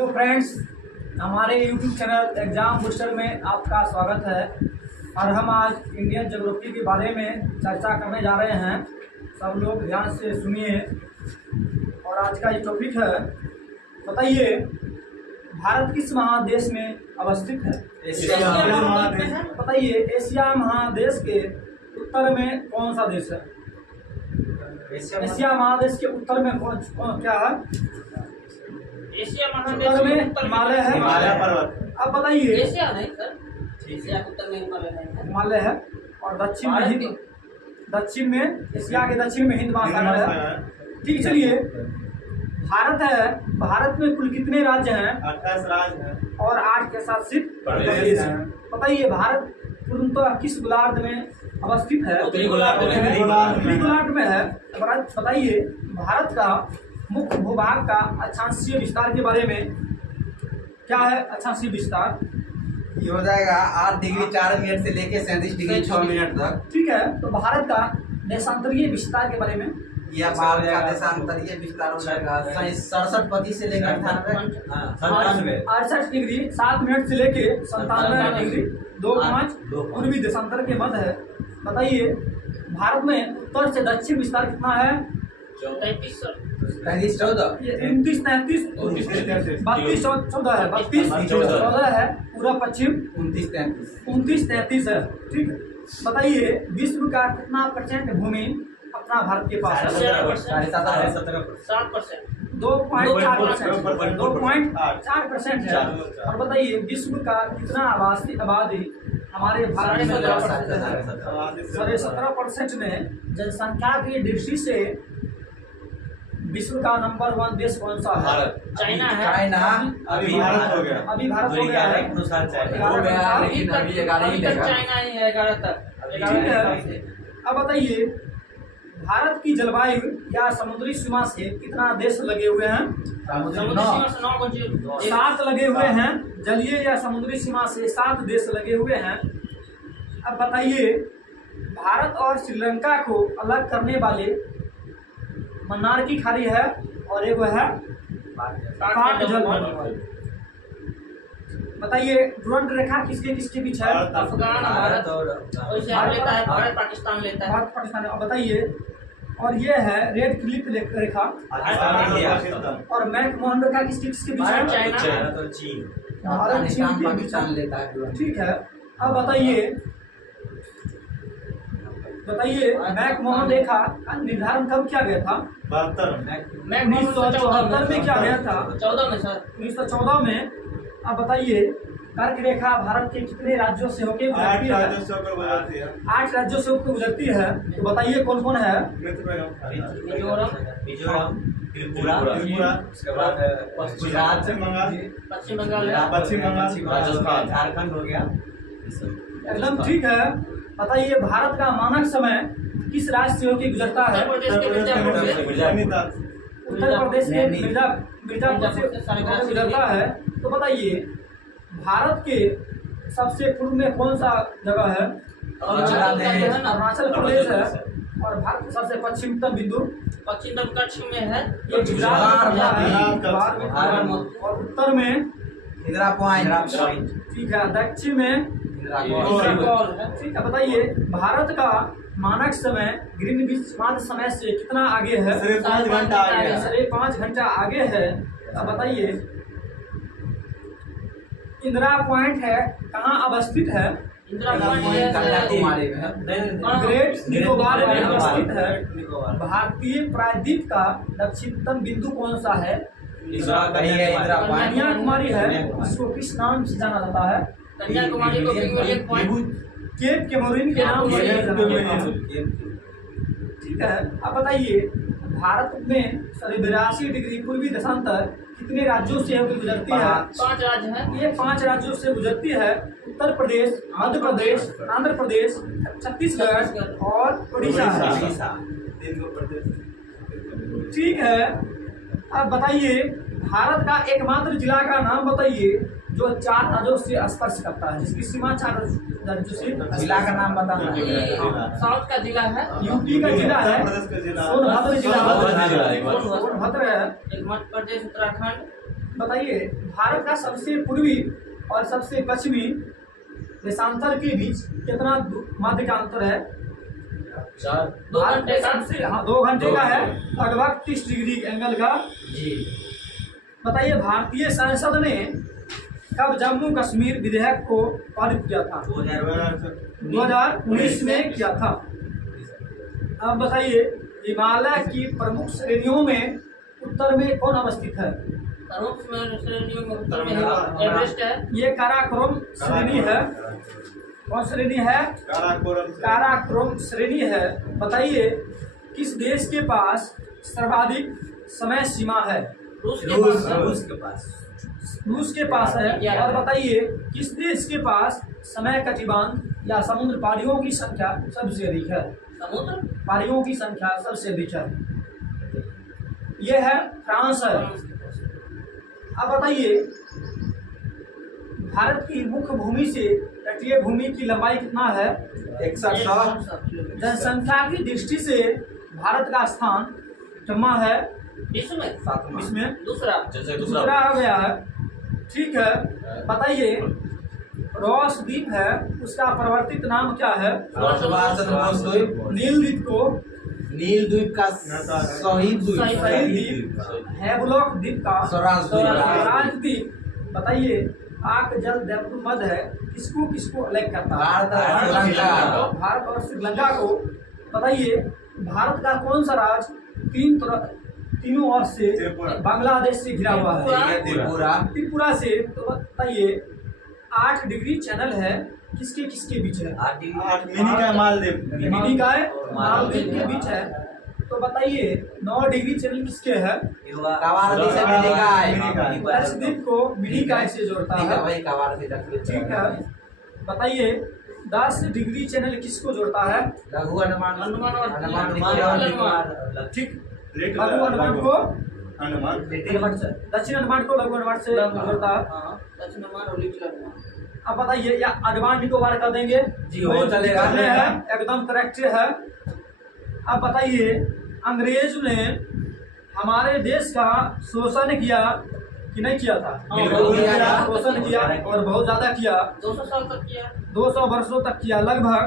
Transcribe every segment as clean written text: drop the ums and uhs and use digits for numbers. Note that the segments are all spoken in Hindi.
तो फ्रेंड्स, हमारे YouTube चैनल एग्ज़ाम बूस्टर में आपका स्वागत है। और हम आज इंडियन ज्योग्राफी के बारे में चर्चा करने जा रहे हैं। सब लोग ध्यान से सुनिए। और आज का ये टॉपिक है, बताइए भारत किस महादेश में अवस्थित है? एशिया महादेश। बताइए एशिया महादेश के उत्तर में कौन सा देश है? एशिया महादेश के उत्तर में कौन क्या है? एशिया उत्तर में हिमालय है। हिमालय पर्वत। अब बताइए, एशिया नहीं सर, एशिया के उत्तर में हिमालय नहीं है। हिमालय है और दक्षिण में एशिया के दक्षिण में हिंद महासागर है। ठीक, चलिए भारत है। भारत में कुल कितने राज्य हैं? 28 राज्य हैं और 8 के साथ सिर्फ प्रदेश हैं। बताइए भारत पूर्णतः किस गोलार्ध में अवस्थित है? उत्तरी गोलार्ध में। उत्तरी गोलार्ध में है। बताइए भारत का मुख्य भूभाग का अक्षांशीय विस्तार के बारे में क्या है? अक्षांशीय विस्तार ये हो जाएगा 8 डिग्री 4 मिनट से लेके 37 डिग्री 6 मिनट तक। ठीक है। तो भारत का देशांतरीय विस्तार के बारे में यह भारत का देशांतरीय विस्तार हो जाएगा 67 से लेकर 68 डिग्री 7 मिनट से लेके 97 डिग्री 25 पूर्वी देशांतर के मध्य है। बताइए भारत में उत्तर से दक्षिण विस्तार कितना है? 33 14 ये 29 33 32 14 है। 32 14 है। पूरा पश्चिम 29 33 है। ठीक है। बताइए विश्व का कितना % भूमि अपना भारत के पास है? 7%। 2.4% है। और बताइए विश्व का कितना आबादी हमारे भारत में? 17.5% में। जनसंख्या की दृष्टि से विश्व का नंबर 1 देश कौन सा है? चाइना है। अभी भारत हो गया। अभी भारत हो गया है। चाइना ही है 11 तक। ठीक है। अब बताइए भारत की जलवायु या समुद्री सीमा से कितना देश लगे हुए हैं? समुद्री सीमा से 9 बजे 7 लगे हुए हैं। जलीय या समुद्री सीमा से 7 देश लगे हुए हैं। अब बताइए भारत और श्रीलंका को अलग करने वाले मन्नार की खाड़ी है और एक है पाक जल। बताइए डुरंड रेखा किसके किसके बीच है? अफगान भारत वैसे लेता है, भारत पाकिस्तान लेता है। भारत पाकिस्तान। अब बताइए, और ये है रेड क्लिफ रेखा और मैकमोहन रेखा किसके किसके बीच है? चाइना तो चीन। भारत चीन के बीच पाकिस्तान लेता है। ठीक है। अब बताइए मैकमोहन रेखा का निर्धारण कब किया गया था? 1974 में किया गया था। 14 में सर। 1914 में। अब बताइए कर्क रेखा भारत के कितने राज्यों से होकर गुजरती है? 8 राज्यों से होकर गुजरती है। तो बताइए कौन कौन है? मिजोरम, त्रिपुरा, उसके बाद पश्चिम बंगाल, राजस्थान, झारखंड हो गया। एकदम ठीक है। बताइए भारत का मानक समय किस राज्य से होकर गुजरता है? उत्तर प्रदेश के मिर्जापुर से होकर गुजरता है। तो बताइए भारत के सबसे पूर्व में कौन सा जगह है? अरुणाचल प्रदेश है। और भारत का सबसे पश्चिमतम बिंदु पश्चिम कच्छ में है। ये गुजरात है। और उत्तर में इंदिरा पॉइंट। ठीक है। दक्षिण में ठीक है। बताइए भारत का मानक समय ग्रीनविच मान समय से कितना आगे है? 5.5 घंटा आगे। 5.5 घंटा आगे है। अब बताइए इंदिरा पॉइंट है कहाँ अवस्थित है? इंदिरा पॉइंट कन्याकुमारी में। ग्रेट निकोबार में अवस्थित है। भारतीय प्रायद्वीप का दक्षिणतम बिंदु कौन सा है? कन्याकुमारी है। इसको किस नाम से जाना जाता है? कन्याकुमारी को पिंगुलियन पॉइंट, केप केमोरिन के नाम से जाना जाता है। ठीक है। अब बताइए भारत में 82 डिग्री पूर्वी देशांतर कितने राज्यों से होकर गुजरती है? 5 राज्य हैं। ये 5 राज्यों से गुजरती है। उत्तर प्रदेश, मध्य प्रदेश, आंध्र प्रदेश, छत्तीसगढ़ और उड़ीसा है। ठीक है। अब बताइए भारत का एकमात्र जिला का नाम बताइए जो 4 राज्यों से स्पर्श करता है, जिसकी सीमा 4 राज्यों से। जिला का नाम बताना। साउथ का जिला है, यूपी का जिला है, सोनभद्र जिला, सोनभद्र है। एक मध्य प्रदेश, उत्तराखंड, बताइए भारत का सबसे पूर्वी और सबसे पश्चिमी देशांतर के बीच कितना मध्य का अंतर है? 2 घंटे का। सबसे 2 घंटे का है, लगभग 30 डिग्री एंगल का। जी। बताइए भारतीय संसद ने कब जम्मू कश्मीर विधेयक को पारित किया था? 2019 में किया था। अब बताइए हिमालय की प्रमुख श्रेणियों में उत्तर में कौन अवस्थित है? प्रमुख श्रेणियों में उत्तर में एवरेस्ट है। ये काराकोरम श्रेणी है। कौन श्रेणी है? काराकोरम श्रेणी है। बताइए किस देश के पास सर्वाधिक समय सीमा है? रूस के पास। रूस के पास है। या और बताइए किस देश के पास समय कटिबंध या समुद्र पारियों की संख्या सबसे अधिक है? समुद्र पारियों की संख्या सबसे अधिक है। यह है फ्रांस है। अब बताइए भारत की मुख्य भूमि से तटीय भूमि की लंबाई कितना है? 61 जनसंख्या की दृष्टि से भारत का स्थान कितना है? विश्व में इसमें दूसरा। दूसरा आ गया है। ठीक है, बताइए रॉस द्वीप है, उसका परिवर्तित नाम क्या है? नील द्वीप को नील द्वीप का शहीद द्वीप, शहीद द्वीप, हैवलॉक द्वीप का स्वराज द्वीप। स्वराज द्वीप। बताइए आग जल दैवत मध्य है, किसको किसको अलग करता है? भारत और श्रीलंका। भारत और श्रीलंका को। बताइए भारत का कौन सा राज्य तीनों ओर से बांग्लादेश से घिरा हुआ है? त्रिपुरा से। तो बताइए 8 डिग्री चैनल है, किसके किसके बीच है? मिनी का है, मालदीव के बीच है। तो बताइए 9 डिग्री चैनल किसके है? लक्षद्वीप को मिनी काय से जोड़ता है। ठीक है, बताइए 10 डिग्री चैनल किसको जोड़ता है? लघु अनुमान ठीक, लघु अनुमान को दक्षिण अनुमान को लघु अनुमान से जोड़ता है। दक्षिण अनुमान और लिटिल अनुमान। अब बताइए या अंडमान निकोबार कर देंगे? जी हो चलेगा। है, एकदम करेक्ट है। अब बताइए अंग्रेज ने हमारे देश का शोषण किया कि नहीं किया था? बिल्कुल किया। शोषण किया और बहुत ज्यादा किया। 200 साल तक किया। 200 वर्षों तक किया लगभग।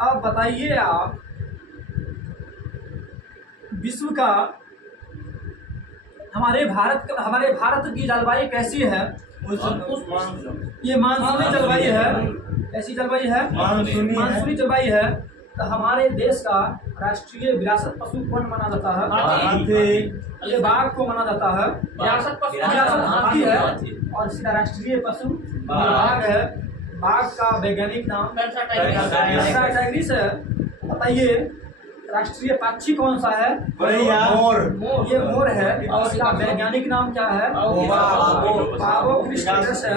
अब बताइए आप विश्व का हमारे भारत की जलवायु कैसी है? ये मानसूनी जलवायु है। ऐसी जलवायु है, मानसूनी जलवायु है। तो हमारे देश का राष्ट्रीय विरासत पशु कौन माना जाता है? हाथी। ये बाघ को माना जाता है। विरासत हाथी है और इसका राष्ट्रीय पशु बाघ है। बाघ का वैज्ञानिक नाम टाइग्रिस है। बताइए राष्ट्रीय पक्षी कौन सा है? मोर। ये मोर है और इसका वैज्ञानिक नाम क्या है? पावो क्रिस्टस है।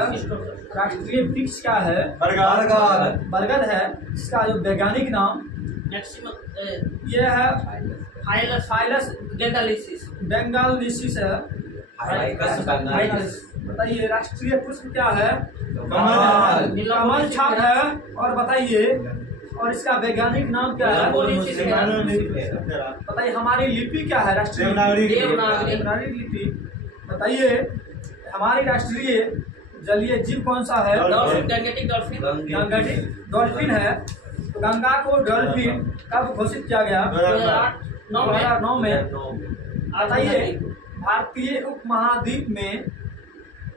राष्ट्रीय वृक्ष क्या है? बरगद है। इसका जो वैज्ञानिक नाम ये है फाइलस बेंगालिसिस है। बताइए राष्ट्रीय पुष्प क्या है? कमल छाप है। और बताइए और इसका वैज्ञानिक नाम क्या है? बताइए हमारी लिपि क्या है? राष्ट्रीय देवनागरी लिपि। बताइए हमारी राष्ट्रीय जलीय जीव कौन सा है? गंगेटिक डॉल्फिन है। तो गंगा को डॉल्फिन कब घोषित किया गया? 2009 में। बताइए भारतीय उपमहाद्वीप में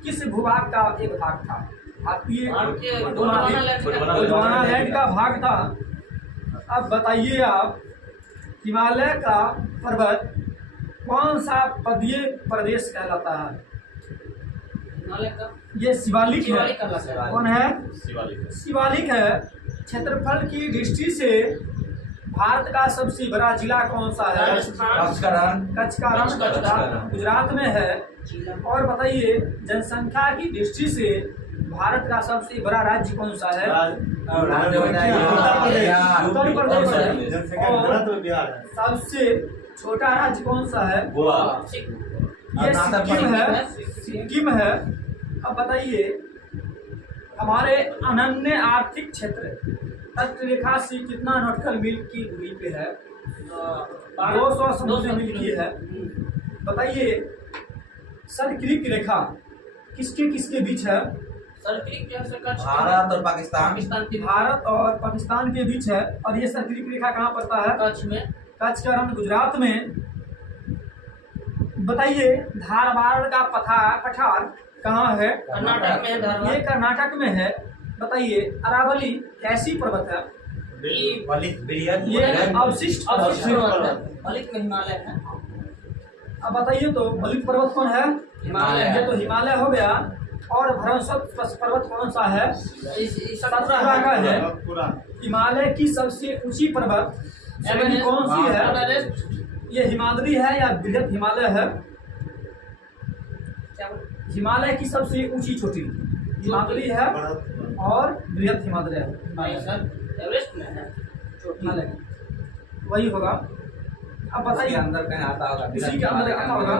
किस भूभाग का एक भाग था? भारतीय गोंडवाना लैंड का भाग था। अब बताइए आप हिमालय का पर्वत कौन सा पदीय प्रदेश कहलाता है? ये शिवालिक है। कौन है? शिवालिक है। क्षेत्रफल की दृष्टि से भारत का सबसे बड़ा जिला कौन सा है? कचकारण गुजरात में है। और बताइए जनसंख्या की दृष्टि से भारत का सबसे बड़ा राज्य कौन सा है? उत्तर प्रदेश है। और सबसे छोटा राज्य कौन सा है? ये सिक्किम है। अब बताइए हमारे अनन्य आर्थिक क्षेत्र तट रेखा से कितना नॉटिकल मील की दूरी पे है? 200 समुद्री मील की है। बताइए सर्कलिक रेखा किसके किसके बीच है? सर्कलिक जो है कच्छ भारत और पाकिस्तान। पाकिस्तान के भारत और पाकिस्तान के बीच है। और ये सर्कलिक रेखा कहाँ पड़ता है? कच्छ में। कच्छ का रण गुजरात में। बताइए धारवाड़ का पठार कहाँ है? कर्नाटक में है ये धारवाड़। कर्नाटक में है। बताइए अरावली कैसी पर्वत है? ये अवशिष्ट पर्वत है। बलिक में हिमालय है। अब बताइए तो बलिक पर्वत कौन है? हिमालय। ये तो हिमालय हो गया। और भ्रंशक पर्वत कौन सा है? सतपुड़ा का है। हिमालय की सबसे ऊंची पर्वत श्रेणी कौन सी है? एवरेस्ट। ये हिमाद्री है या बृहद हिमालय है? क्या बोले? हिमालय की सबसे ऊंची चोटी हिमाद्री है और बृहद हिमालय है। नहीं सर, एवरेस्ट में है हिमालय की। वही होगा। अब उसके बताइए अंदर कहीं आता होगा, उसी के अंदर आता होगा।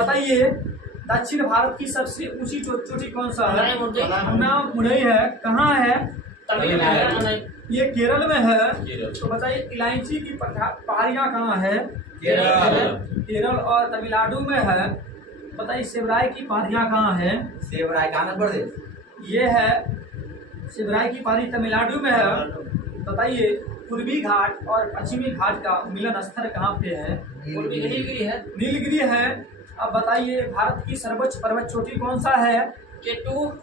बताइए दक्षिण भारत की सबसे ऊंची चोटी कौन सा है? अन्नामुडई है। कहाँ है? तमिलनाडु। ये केरल में है। तो बताइए इलायची की पहाड़ियाँ कहाँ है? केरल और तमिलनाडु में है। बताइए सेबराई की पहाड़ियाँ कहाँ है? सेवराय आंध्र प्रदेश। ये है सेबराई की पहाड़ी तमिलनाडु में है। बताइए पूर्वी घाट और पश्चिमी घाट का मिलन स्थल कहाँ पे है? पूर्वी नीलगिरी है। नीलगिरी है। अब बताइए भारत की सर्वोच्च पर्वत चोटी कौन सा है? केटू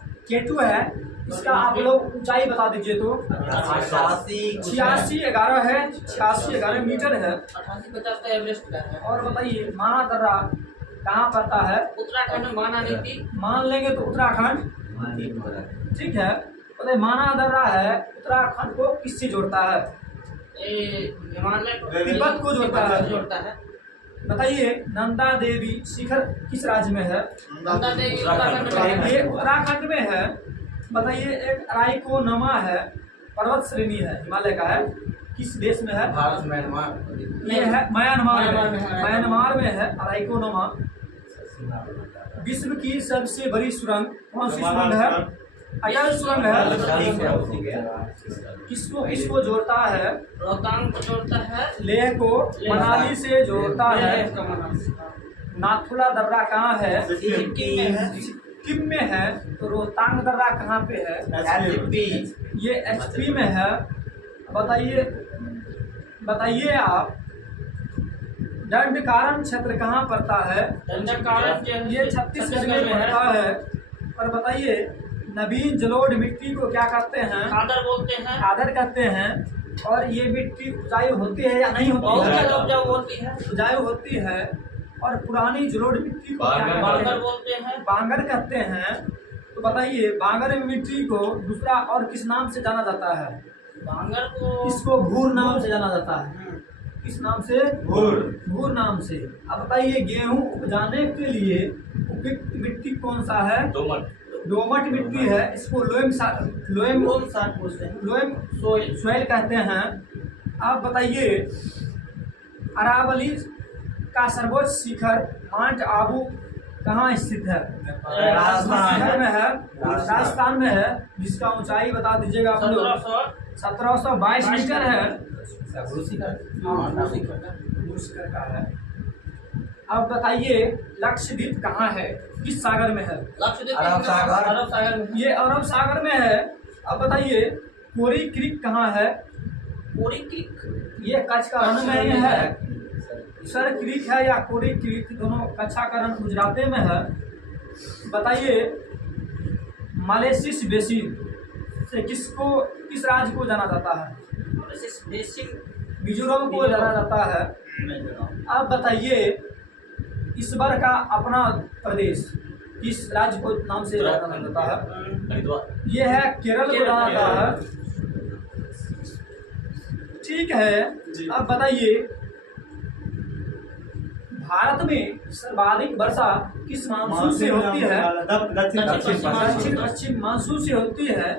है। इसका आप लोग ऊंचाई बता दीजिए तो। 8611 है। 8611 मीटर है। 88-50 का एवरेस्ट का है। और बताइए माना दर्रा कहाँ पड़ता है? उत्तराखंड में माना नीति। मान लेंगे तो उत्तराखंड। ठीक है। बताइए माना दर्रा है उत्तराखंड को किससे जोड़ता है? हिमालय तिब्बत को जोड़ता है। है। बताइए नंदा देवी शिखर किस राज्य में है? नंदा देवी उत्तराखंड में है। ये उत्तराखंड में है। बताइए एक अराइकोनमा है पर्वत श्रेणी है हिमालय का है। किस देश में है? भारत, म्यांमार। ये है म्यांमार म्यांमार में। में है। म्यांमार में है अराइकोनमा। विश्व की सबसे बड़ी सुरंग कौन सी सुरंग है? अटल सुरंग है। किसको किसको जोड़ता है? रोहतांग को जोड़ता है। लेह को मनाली से जोड़ता है। लेह का मनाली। नाथुला दर्रा कहाँ है? सिक्किम में है। सिक्किम में है। तो रोहतांग दर्रा कहाँ पे है? ये एचपी में है। बताइए आप दंडकारण्य क्षेत्र कहाँ पड़ता है? दंडकारण्य ये छत्तीसगढ़ में पड़ता है। और बताइए नवीन जलोढ़ मिट्टी को क्या कहते हैं? खादर बोलते हैं। खादर कहते हैं। और ये मिट्टी उपजाऊ होती है या नहीं बहुत होती है? ज्यादा उपजाऊ होती है। उपजाऊ होती है। और पुरानी जलोढ़ मिट्टी को क्या कहते बांगर हैं? बोलते हैं। बांगर कहते हैं। तो बताइए बांगर मिट्टी को दूसरा और किस नाम से जाना जाता है? बांगर को इसको भूर नाम से जाना जाता है। किस नाम से? भूर नाम से। अब बताइए गेहूं उपजाने के लिए उपयुक्त मिट्टी कौन सा है? दोमट मिट्टी है। इसको लोएम सोइल कहते हैं। अब बताइए अरावली का सर्वोच्च शिखर माउंट आबू कहाँ स्थित है? राजस्थान में है। राजस्थान में है। जिसका ऊंचाई बता दीजिएगा आप लोग। 1722 मीटर है। शिखर का है। अब बताइए लक्षद्वीप कहाँ है? किस सागर में है? अरब सागर में। ये अरब सागर में है। अब बताइए कोरी क्रीक कहाँ है? कोरी क्रीक ये कच्छ का रण में ही है। सर क्रीक है या कोरी क्रीक, दोनों कच्छा का रण गुजरात में है। बताइए मालेसिस बेसिन से किस राज्य को जाना जाता है? मिजोरम को जाना जाता है। अब बताइए इस बार का अपना प्रदेश किस राज्य को नाम से जाना जाता है? ये है केरल को जाना जाता है। ठीक है। अब बताइए भारत में सर्वाधिक वर्षा किस मानसून से होती है? दक्षिण पश्चिम मानसून से होती है।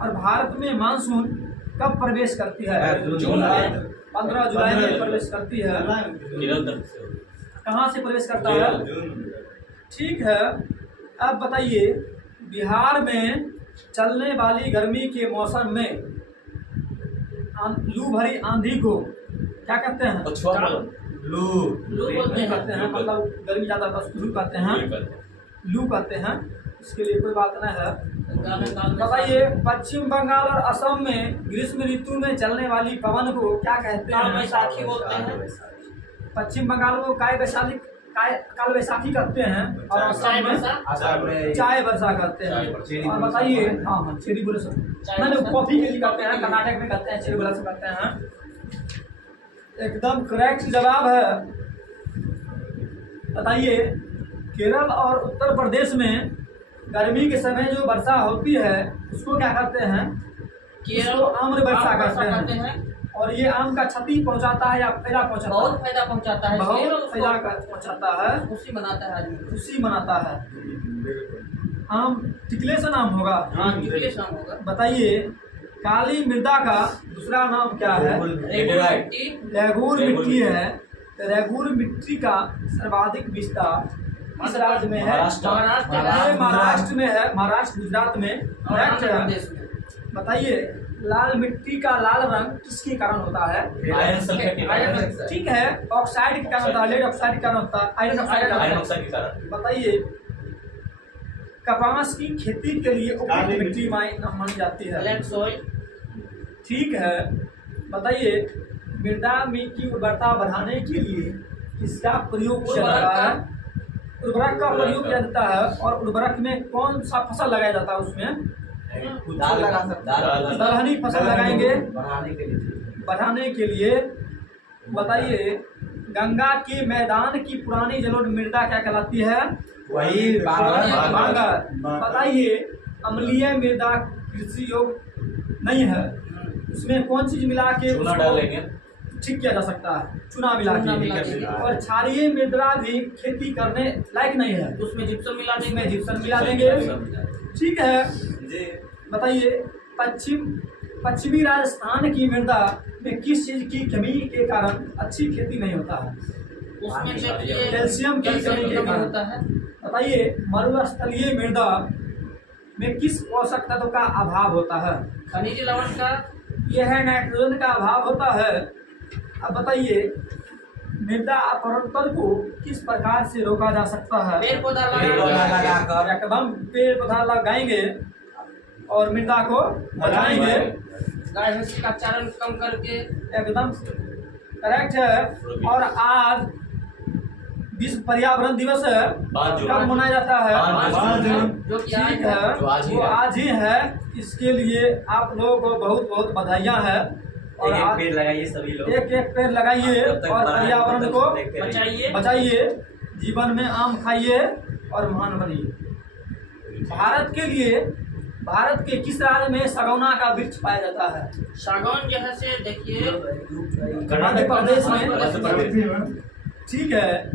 और भारत में मानसून कब प्रवेश करती है? 15 जुलाई में प्रवेश करती है। कहाँ से प्रवेश करता है? ठीक है। अब बताइए बिहार में चलने वाली गर्मी के मौसम में लू भरी आंधी को क्या कहते हैं? लू लू बोलते हैं। कहते हैं, मतलब गर्मी ज़्यादा होता है उसको लू कहते हैं, लू कहते हैं। इसके लिए कोई बात नहीं है। बंगाल में काल में बताइए, पश्चिम बंगाल और असम में ग्रीष्म ऋतु में चलने वाली पवन को क्या कहते काल हैं? बैसाखी बोलते हैं। पश्चिम बंगाल को काल बैसाखी कहते हैं और चाय असम में बरसा आसाम में चाय वर्षा कहते चाय हैं। और बताइए, हाँ हाँ चेरी ब्लॉसम, चाय नहीं वर्षा। कॉफी के लिए कहते हैं, कर्नाटक में कहते हैं चेरी ब्लॉसम कहते हैं। एकदम करेक्ट जवाब है। बताइए, केरल और उत्तर प्रदेश में गर्मी के समय जो वर्षा होती है उसको क्या कहते हैं? केरल उसको आम्र वर्षा आम्र कहते कहते हैं। हैं। और ये आम का क्षति पहुंचाता है या फायदा पहुंचाता बहुत है? फायदा पहुंचाता है। बहुत केरल फायदा उसको पहुंचाता है, खुशी मनाता है आदमी। खुशी मनाता है। आम टिकले से नाम होगा। हाँ, टिकले शाम होगा। बताइए, काली मृदा का दूसरा नाम क्या है? लेटेराइट। रेगूर मिट्टी है। तो रेगूर मिट्टी का सर्वाधिक विस्तार किस राज्य में है? महाराष्ट्र। ये महाराष्ट्र में है, महाराष्ट्र गुजरात में। और करेक्ट आंध्र है। प्रदेश में। बताइए, लाल मिट्टी का लाल रंग किसके कारण होता है? आयरन सल्फेट के कारण। आयरन ठीक है, ऑक्साइड के कारण होता है, लेड ऑक्साइड के कारण होता है, आयरन ऑक्साइड के कारण आयरन होता ऑक्साइड के कारण। है। बताइए, कपास की खेती के लिए उपयुक्त मिट्टी मानी जाती है? Black soil. ठीक है। बताइए, मृदा में की उर्वरता बढ़ाने के लिए किसका प्रयोग किया जाता है? उर्वरक का प्रयोग किया जाता है। और उर्वरक में कौन सा फसल लगाया जाता है? उसमें दाल लगा सकते हैं। दलहनी फसल लगाएंगे बढ़ाने के लिए। बढ़ाने के लिए। बताइए, गंगा के मैदान की पुरानी जलोढ़ मृदा क्या कहलाती है? वही बांगर। बताइए, अम्लीय मृदा कृषि योग्य नहीं है, उसमें कौन चीज मिला के चूना उसको डालेंगे। ठीक किया जा सकता है? चूना मिला चूना के। मिला के। और क्षारीय मृदा भी खेती करने लायक नहीं है, तो उसमें जिप्सम मिला देंगे। उसमें जिप्सम मिला देंगे। ठीक है। जी। बताइए, पश्चिमी राजस्थान की मृदा में किस चीज की कमी के कारण अच्छी खेती नहीं होता है? उसमें देखिए कैल्शियम की कैल्शियम कमी की के कमी कारण। होता है। बताइए, मरुस्थलीय मृदा में किस पोषक तत्व का अभाव होता है? खनिज लवण का। यह है नाइट्रोजन का अभाव होता है। अब बताइए, मृदा अपरदन को किस प्रकार से रोका जा सकता है? पेड़ पौधा पेड़ पौधा लगा लगाकर एकदम पेड़ पौधा लगाएंगे और मृदा को बढ़ाएंगे। गाय भैंस का चारण कम करके। एकदम करेक्ट है। और आज विश्व पर्यावरण दिवस है, 5 जून। कब मनाया जाता है? 5 जून। जो कि आज ठीक है। है, जो आज ही वो है। आज ही है। इसके लिए आप लोगों को बहुत बहुत बधाइयाँ हैं। और एक आज पेड़ लगाइए सभी लोग। एक एक पेड़ लगाइए जब तक और बड़ा है, पर्यावरण तब तक को देखते रहिए। बचाइए। बचाइए। जीवन में आम खाइए और महान बनिए। भारत के किस राज्य में सगौना का वृक्ष पाया जाता है? सागौन जो है से देखिए मध्य प्रदेश में। मध्य प्रदेश। ठीक है।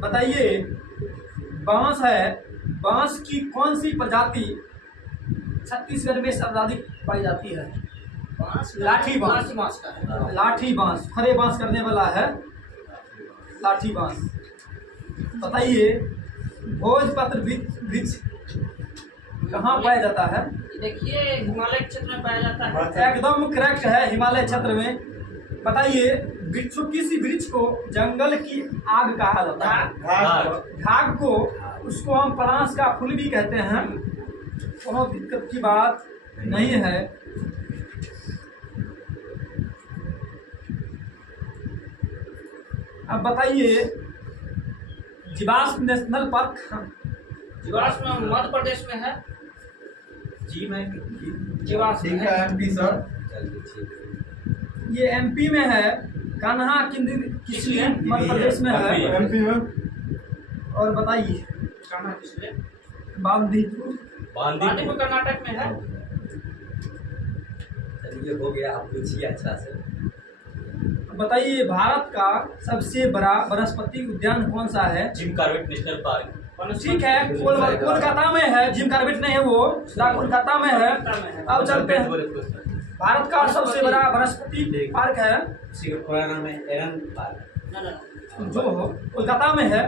बताइए, बांस है, बांस की कौन सी प्रजाति छत्तीसगढ़ में सर्वाधिक पाई जाती है? बांस का- लाठी बांस। लाठी बांस का है। लाठी बांस, खड़े बांस करने वाला है लाठी बांस। बताइए, भोजपत्र वृक्ष कहाँ पाया जाता है? देखिए हिमालय क्षेत्र में पाया जाता है। एकदम करेक्ट है, हिमालय क्षेत्र में। बताइए, किसी वृक्ष को जंगल की आग कहा जाता है? घाग को, उसको हम पलाश का फूल भी कहते हैं। कोनो दिक्कत की बात नहीं है। अब बताइए, जीवाश्म नेशनल पार्क जीवाश्म मध्य प्रदेश में है। जी मैं जीवाश्म ठीक है एमपी सर। ये एमपी में है। कान्हा किसलिए मध्य प्रदेश में है। एमपी में। और बताइए, कहाँ किसलिए? बांदीपुर बांदीपुर कर्नाटक में है। चलिए हो गया, आप पूछिए अच्छा से। बताइए, भारत का सबसे बड़ा वनस्पति उद्यान कौन सा है? Jim Corbett national park. ठीक है, कोलकाता में है। जिम कॉर्बेट नहीं है, वो कोलकाता में है। अब चलते हैं। भारत का सबसे बड़ा वनस्पति पार्क है पूरा नाम है एरन पार्क। ना, ना, जो कोलकाता में है।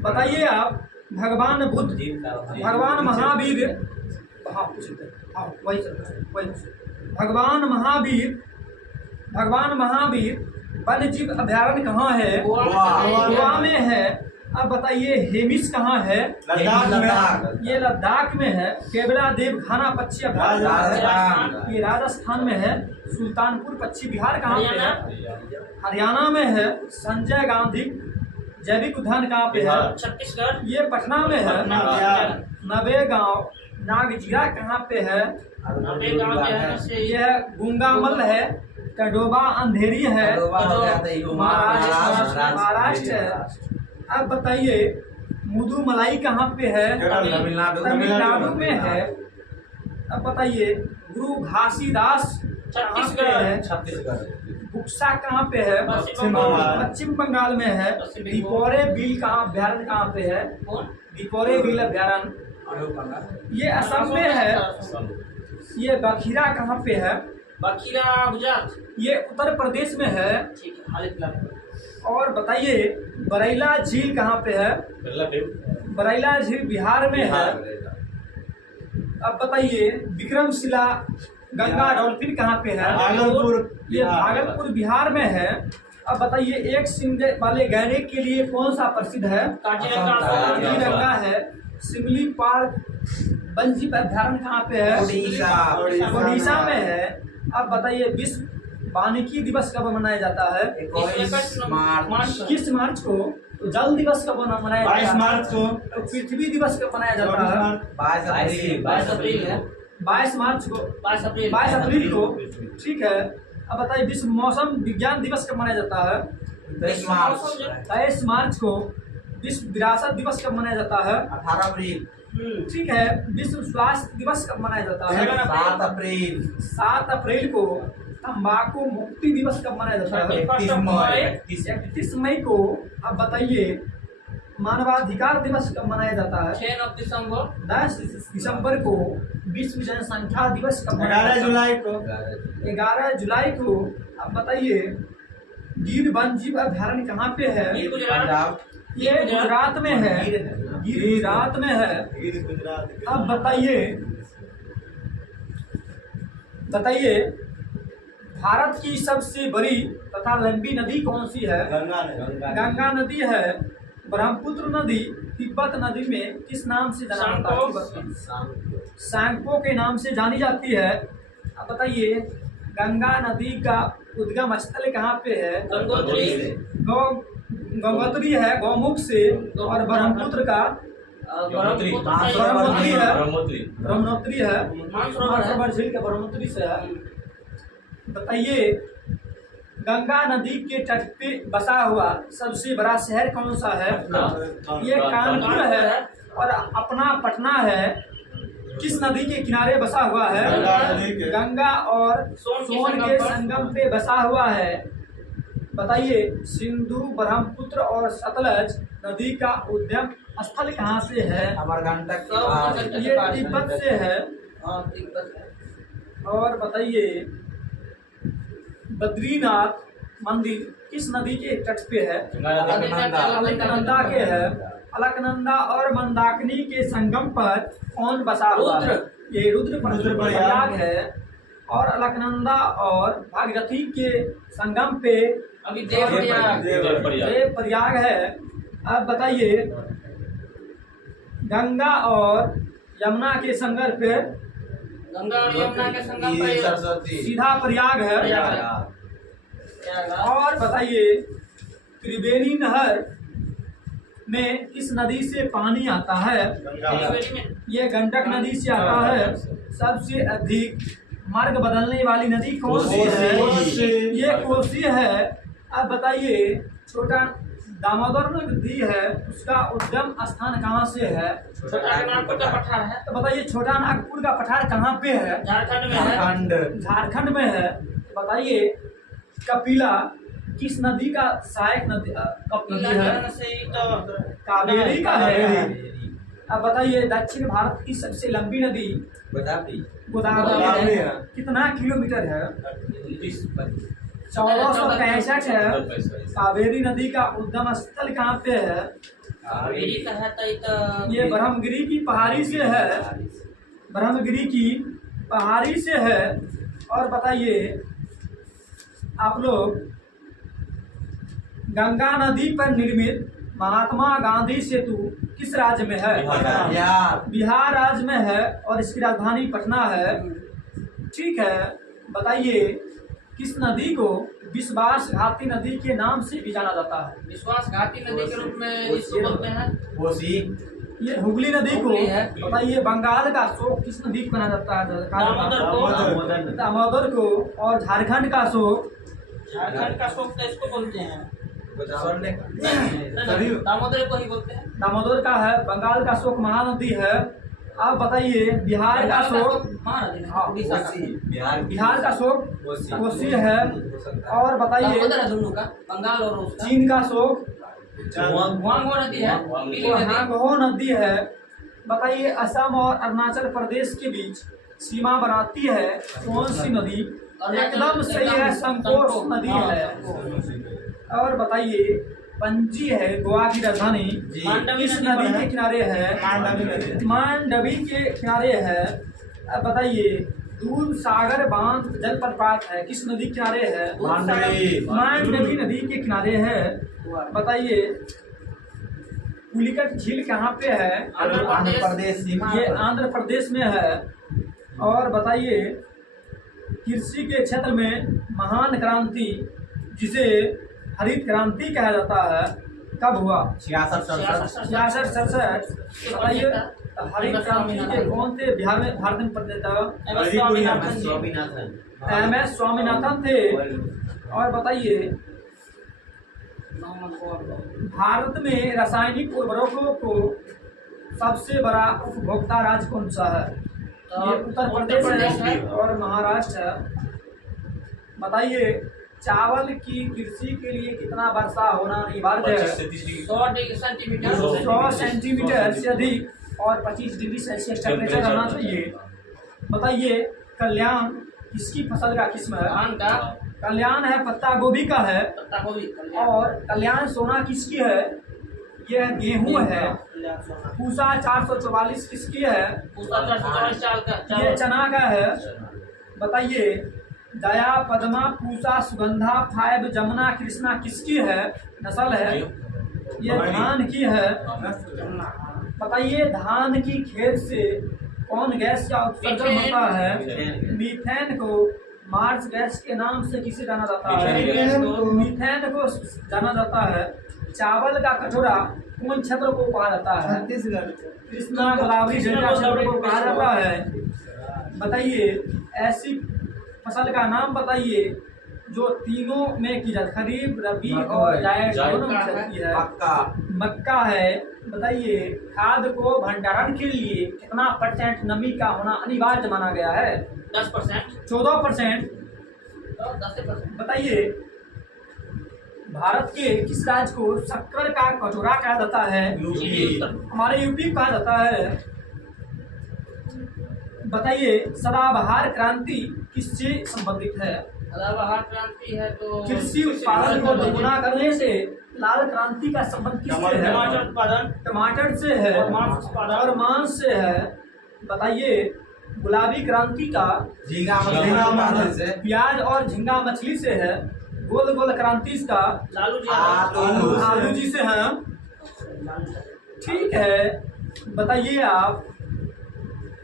बताइए आप, भगवान बुद्ध, भगवान महावीर, हाँ वही चलता है, वही। भगवान महावीर वन्य जीव अभयारण्य कहाँ है? गोवा में है। अब बताइए हेमिस कहाँ है? ये लद्दाख में है। केवला देवखाना पक्षी अभयारण्य ये राजस्थान में है। सुल्तानपुर पक्षी विहार कहाँ पे है? हरियाणा में है। संजय गांधी जैविक उद्यान कहाँ पे है? छत्तीसगढ़। ये पटना में है। नवेगांव नागजीरा कहाँ पे है? यह गुंगामल है। कडोबा अंधेरी है, महाराष्ट्र है। अब बताइए मुदुमलाई कहाँ पे है? तमिलनाडु में है। अब बताइए गुरु घासीदास कहाँ पे है? बुक्सा कहाँ पे है? पश्चिम बंगाल में है। दीपोरे बिल कहाँ अभ्यारण्य कहाँ पे है? दीपोरे बिल अभ्यारण्य ये असम में है। ये बखीरा कहाँ पे है? बखीरा गुजरात। ये उत्तर प्रदेश में है। ठीक है। और बताइए बरैला झील कहाँ पे है? बरैला झील बिहार में है। अब बताइए विक्रमशिला गंगा डॉल्फिन कहाँ पे है? ये भागलपुर बिहार में है। अब बताइए एक सिंग वाले गैंडे के लिए कौन सा प्रसिद्ध है? काजीरंगा है। सिमली पार्क वन्यजीव अभयारण्य कहाँ पे है? ओडिशा में है। अब बताइए विश्व वानिकी दिवस कब मनाया जाता है? 21 मार्च को। तो जल दिवस कब मनाया जाता है? 22 मार्च को। तो पृथ्वी दिवस कब मनाया जाता है? 22 अप्रैल है। 22 मार्च को। 22 अप्रैल को। ठीक है। अब बताइए विश्व मौसम विज्ञान दिवस कब मनाया जाता है? 23 मार्च को। विश्व विरासत दिवस कब मनाया जाता है? 18 अप्रैल। ठीक है। विश्व स्वास्थ्य दिवस कब मनाया जाता है? 7 अप्रैल। 7 अप्रैल को। तंबाकू मुक्ति दिवस कब मनाया जाता है? 31 मई को। अब बताइए मानवाधिकार दिवस कब मनाया जाता है? 10 दिसंबर को। विश्व जनसंख्या दिवस कब मनाया जाता है? 11 जुलाई को। अब बताइए गिर वन्यजीव अभयारण्य कहाँ पे है? ये गुजरात में है। गुजरात में है। अब बताइए भारत की सबसे बड़ी तथा लंबी नदी कौन सी है? गंगा नदी है। ब्रह्मपुत्र नदी तिब्बत नदी में किस नाम से जाना जाता है? सांगपो के नाम से जानी जाती है। अब बताइए गंगा नदी का उद्गम स्थल कहाँ पे है? गंगोत्री है गौमुख से। और ब्रह्मपुत्र का ब्रह्मोत्री है। मानसरोवर झील के ब्रह्मोत्री से है। बताइए गंगा नदी के तट पे बसा हुआ सबसे बड़ा शहर कौन सा है? ये कानपुर है। और अपना पटना है। किस नदी के किनारे बसा हुआ है? गंगा और सोन के संगम पे बसा हुआ है। बताइए सिंधु ब्रह्मपुत्र और सतलज नदी का उद्गम स्थल कहाँ से है? अमरकंटक। ये तिब्बत से है। और बताइए बद्रीनाथ मंदिर किस नदी के तट पे है? अलकनंदा के है। अलकनंदा और मंदाकिनी के संगम पर कौन बसा हुआ है? ये रुद्रप्रयाग है। और अलकनंदा और भागीरथी के संगम पे अभी देवप्रयाग है। अब बताइए गंगा और यमुना के संगम पे गंगा और यमुना के संगम पर सीधा प्रयाग है। और बताइए त्रिवेणी नहर में किस नदी से पानी आता है? ये गंडक नदी से आता है। सबसे अधिक मार्ग बदलने वाली नदी कौन सी है? ये कोसी है। अब बताइए छोटा दामोदर नदी है उसका उद्गम स्थान कहाँ से है? छोटा नागपुर का पठार है। तो बताइए छोटा नागपुर का पठार कहाँ पे है? झारखंड में है। झारखंड में है। बताइए कपिला किस नदी का सहायक नदी है? कावेरी का है। अब बताइए दक्षिण भारत की सबसे लंबी नदी गोदावरी है। कितना किलोमीटर है? 1465 है। कावेरी नदी का उद्गम स्थल कहाँ पे है? ये ब्रह्मगिरी की पहाड़ी से है। ब्रह्मगिरी की पहाड़ी से है। और बताइए आप लोग गंगा नदी पर निर्मित महात्मा गांधी सेतु किस राज्य में है? बिहार। बिहार राज्य में है और इसकी राजधानी पटना है। ठीक है, बताइए किस नदी को विश्वास घाती नदी के नाम से भी जाना जाता है? विश्वास घाटी नदी के रूप में इसको बोलते हैं। कोसी। ये हुगली नदी को हुगली है। बताइए बंगाल का शोक किस नदी को माना जाता है? दामोदर को। दामोदर को। और झारखंड का शोक? झारखंड का शोक तो इसको बोलते हैं। सभी। दामोदर को ही बोलते हैं। दामोदर का है। बंगाल का शोक महानदी है। आप बताइए बिहार का शोक? महानदी है, हाँ, उड़ीसा का। बिहार का शोक कोसी है। और बताइए दामोदर है दोनों का, बंगाल और उसका। चीन का शोक? हुआंगो नदी है, पीली नदी। हांगहो नदी है। बताइए असम और अरुणाचल प्रदेश के बीच सीमा बनाती है कौन सी नदी? एकदम सही है, संकोश नदी है। और बताइए पणजी है गोवा की राजधानी, किस नदी के किनारे है? मांडवी के किनारे है। अब बताइए दूध सागर बांध जलप्रपात है किस नदी के किनारे है? मांडवी नदी के किनारे है। बताइए पुलिकट झील कहाँ पे है? आंध्र प्रदेश। ये आंध्र प्रदेश में है। और बताइए कृषि के क्षेत्र में महान क्रांति जिसे हरित क्रांति कहा जाता है कब हुआ? 66-67। बताइए हरित क्रांति के कौन थे बिहार में भारत में प्रतिनिधित्व? MS स्वामीनाथन थे। और बताइए भारत में रासायनिक उर्वरकों को सबसे बड़ा उपभोक्ता राज्य कौन सा है? ये उत्तर प्रदेश है और महाराष्ट्र है। बताइए चावल की कृषि के लिए कितना वर्षा होना अनिवार्य है? 100 सेंटीमीटर। 100 सेंटीमीटर से अधिक और 25 डिग्री सेल्सियस टेम्परेचर रहना चाहिए। बताइए कल्याण किसकी फसल का किस्म है? धान का। कल्याण है पत्ता गोभी का है। पत्ता गोभी। और कल्याण सोना किसकी है? यह गेहूं है। पूसा 444 किसकी है? पूसा 444 चावल का। ये चना का है। बताइए दया पद्मा पूसा सुगंधा फाइव जमुना कृष्णा किसकी है नस्ल है? ये धान की है। बताइए धान की खेत से कौन गैस का उत्सर्जन होता है? मीथेन को मार्स गैस के नाम से किसे जाना जाता है? मीथेन को जाना जाता है। चावल का कटोरा कौन क्षेत्र को कहा जाता है? छत्तीसगढ़। कृष्णा गोदावरी डेल्टा क्षेत्र को कहा जाता है। बताइए ऐसी फसल का नाम बताइए जो तीनों में की जाती, खरीफ रबी और जायद दोनों में चलती है। मक्का है। बताइए खाद को भंडारण के लिए कितना % नमी का होना अनिवार्य माना गया है? 10%। 14%। 10%। बताइए भारत के किस राज्य को शक्कर का कटोरा कहा जाता है? हमारे यूपी कहा जाता है। बताइए सदाबहार क्रांति किससे संबंधित है? सदाबहार क्रांति है तो कृषि उत्पादन को दोगुना करने से लाल क्रांति का संबंध किससे है? टमाटर उत्पादन। टमाटर से है और मांस उत्पादन। और मांस से है। बताइए गुलाबी क्रांति का झींगा मछली से। प्याज और झींगा मछली से है। गोल गोल क्रांति का लालू जी। आलू जी से है। ठीक है, बताइए आप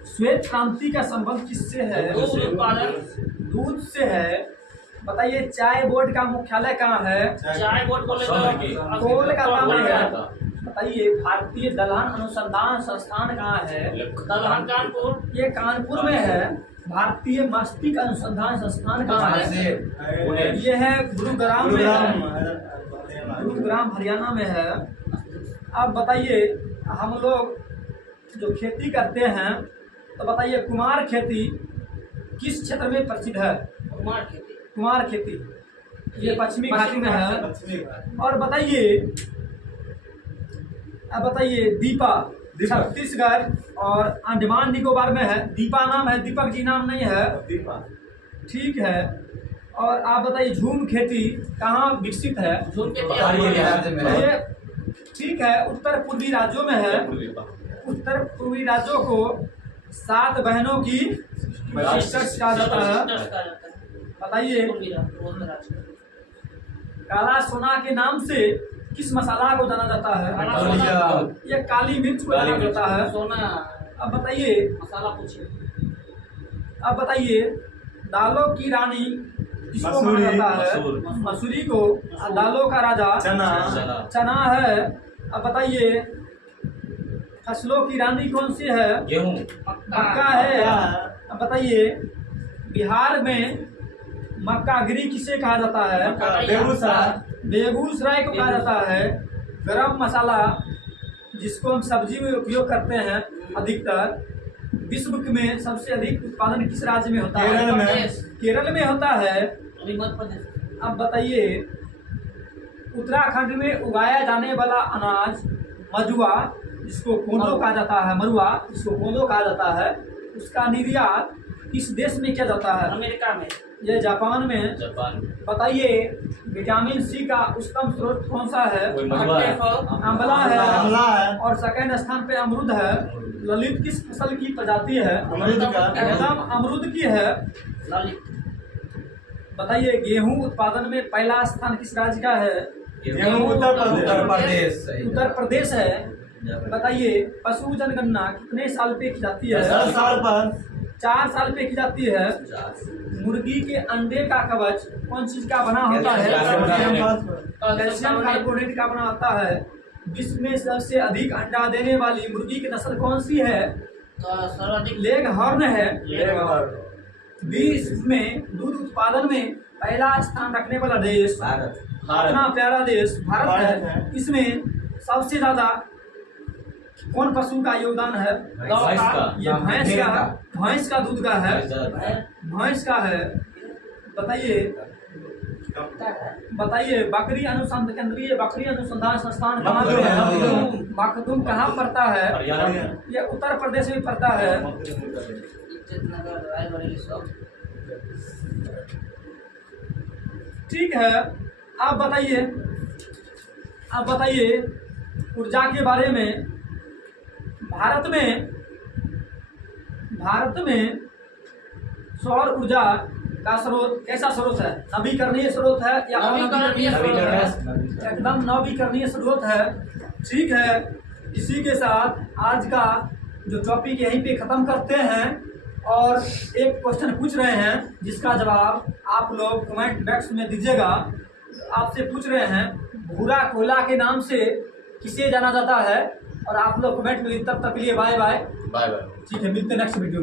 श्वेत क्रांति का संबंध किससे है? दूध उत्पादन। दूध से है। बताइए चाय बोर्ड का मुख्यालय कहाँ है? चाय बोर्ड बोले तो कोलकाता में है। बताइए भारतीय दलहन अनुसंधान संस्थान कहाँ है? दलहन कानपुर। ये कानपुर में है। भारतीय मस्तिष्क अनुसंधान संस्थान कहाँ है? ये है गुरुग्राम में है। गुरुग्राम हरियाणा में है। अब बताइए हम लोग जो खेती करते हैं तो बताइए कुमार खेती किस क्षेत्र में प्रसिद्ध है? कुमार खेती ये पश्चिमी घाटी में है। और बताइए अब बताइए दीपा छत्तीसगढ़ और अंडमान निकोबार में है। दीपा नाम है, दीपक जी नाम नहीं है। ठीक है। और आप बताइए झूम खेती कहाँ विकसित है? झूम खेती ये ठीक है उत्तर पूर्वी राज्यों में है। उत्तर पूर्वी राज्यों को 7 बहनों की क्लस्टर्स कहा जाता है। बताइए काला सोना के नाम से किस मसाला को जाना जाता है? काला सोना। ये काली मिर्च को काली जाना मिर्च। जाता है। सोना अब बताइए, मसाला पूछिए। अब बताइए, दालों की रानी किसको माना मसूरी। जाता है? मसूर। मसूरी को। और दालों का राजा चना। चना है। अब बताइए, फसलों की रानी कौन सी है? गेहूँ। मक्का है। अब बताइए, बिहार में मक्कागिरी किसे कहा जाता है? बेगूसराय। बेगूसराय को कहा जाता है। गरम मसाला जिसको हम सब्जी में उपयोग करते हैं अधिकतर, विश्व में सबसे अधिक उत्पादन किस राज्य में होता है? केरल में। प्रदेश। केरल में होता है। अभी मध्य प्रदेश। अब बताइए, उत्तराखंड में उगाया जाने वाला अनाज मजुआ जिसको कोदो कहा जाता है, मरुआ जिसको कोदो कहा जाता है, उसका निर्यात किस देश में किया जाता है? अमेरिका में। ये जापान में। जापान। बताइए, विटामिन सी का उच्चतम स्रोत कौन सा है? कोई महुआ है। आंवला है। आंवला है। और सेकंड स्थान पे अमरूद है। ललित किस फसल की प्रजाति है? अमरूद का। एकदम अमरूद की है। ललित। बताइए, गेहूं उत्पादन में पहला स्थान किस राज्य का है? गेहूँ उत्तर उत्तर प्रदेश। प्रदेश सही। उत्तर प्रदेश है। बताइए, पशु जनगणना कितने साल पे की जाती है? 10 साल पर। 4 साल पे की जाती है। मुर्गी के अंडे का कवच कौन चीज का बना होता है? कैल्शियम कार्बोनेट का बना होता है। विश्व में सबसे अधिक अंडा देने वाली मुर्गी की नस्ल कौन सी है? सर्वाधिक लेग हॉर्न है। लेबर। विश्व में दूध उत्पादन में पहला स्थान रखने वाला देश भारत। अपना प्यारा देश भारत भारत है। है। इसमें सबसे ज्यादा कौन पशु का योगदान है? भैंस का। ये भैंस का दूध का है। भैंस का है। बताइए, बकरी अनुसंधान केंद्रीय बकरी अनुसंधान संस्थान कहाँ पे है? मखदूम कहाँ पड़ता है? हरियाणा में। ये उत्तर प्रदेश में पड़ता है। इज्जत नगर रायबरेली सब। ठीक है। आप बताइए, ऊर्जा के बारे में। भारत में सौर ऊर्जा का स्रोत कैसा स्रोत है? नवीकरणीय स्रोत है या नवीकरणीय स्रोत अनवीकरणीय? एकदम नवीकरणीय स्रोत है। ठीक है। इसी के साथ आज का जो टॉपिक यहीं पे खत्म करते हैं और एक क्वेश्चन पूछ रहे हैं जिसका जवाब आप लोग कमेंट बॉक्स में दीजिएगा। आपसे पूछ रहे हैं, भूरा कोयला के नाम से किसे जाना जाता है? और आप लोग कमेंट में। तब तक के लिए बाय बाय। Bye bye. ठीक है, मिलते हैं नेक्स्ट वीडियो में।